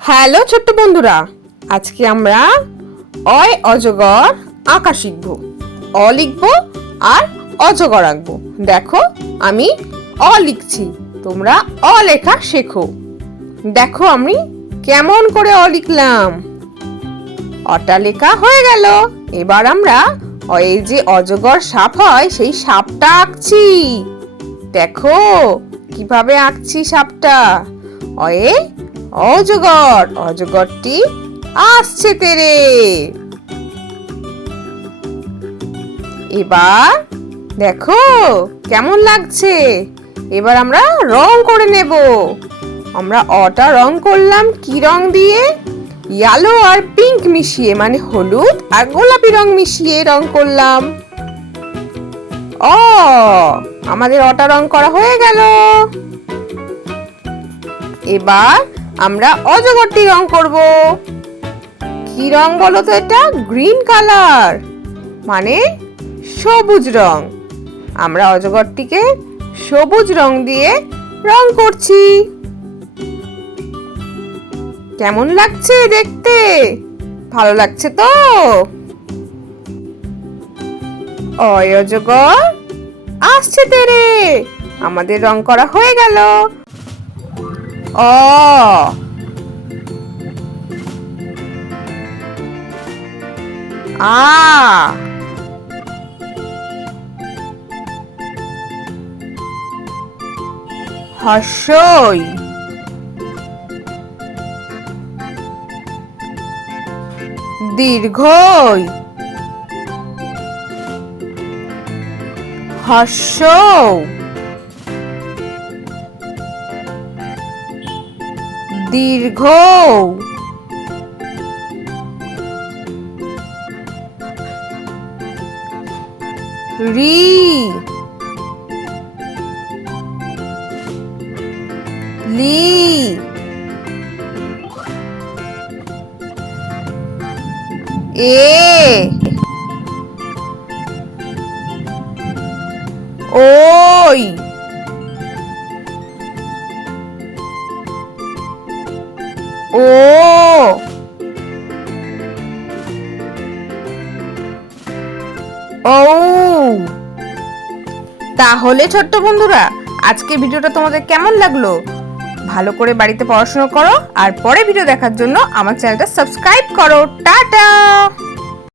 Hello ছোট্ট বন্ধুরা, আজকে আমরা অয় অজগর আঁকা শিখব। অ লিখব আর অজগর আঁকবো। দেখো আমি অ লিখছি, তোমরা অ লেখা শেখো। দেখো আমি কেমন করে অ লিখলাম। অটা লেখা হয়ে গেল। এবার আমরা এই যে অজগর সাপ হয় সেই সাপটা আঁকছি। দেখো কিভাবে আঁকছি সাপটা। অয়ে অজগর, অজগরটি আসছে তেরে। এবার দেখো কেমন লাগছে। এবার আমরা রং করে নেব। আমরা অটা রং করলাম কি রং দিয়ে? ইয়েলো আর পিঙ্ক মিশিয়ে, মানে হলুদ আর গোলাপি রং মিশিয়ে রং করলাম। আমাদের অটা রং করা হয়ে গেল। এবার আমরা অজগরটি রং করব। কি রং বলো তো? এটা গ্রিন কালার, মানে সবুজ রং। আমরা অজগরটিকে সবুজ রং দিয়ে রং করছি। কেমন লাগছে দেখতে? ভালো লাগছে তো? অয় অজগর আসছে তেরে। আমাদের রং করা হয়ে গেল। অ আ হর্ষই দীর্ঘই হর্ষ দীর্ঘ রি লি এ ওই ও ও। তাহলে ছোট্ট বন্ধুরা, আজকে ভিডিওটা তোমাদের কেমন লাগলো? ভালো করে বাড়িতে পড়াশোনা করো আর পরে ভিডিও দেখার জন্য আমার চ্যানেলটা সাবস্ক্রাইব করো। টাটা।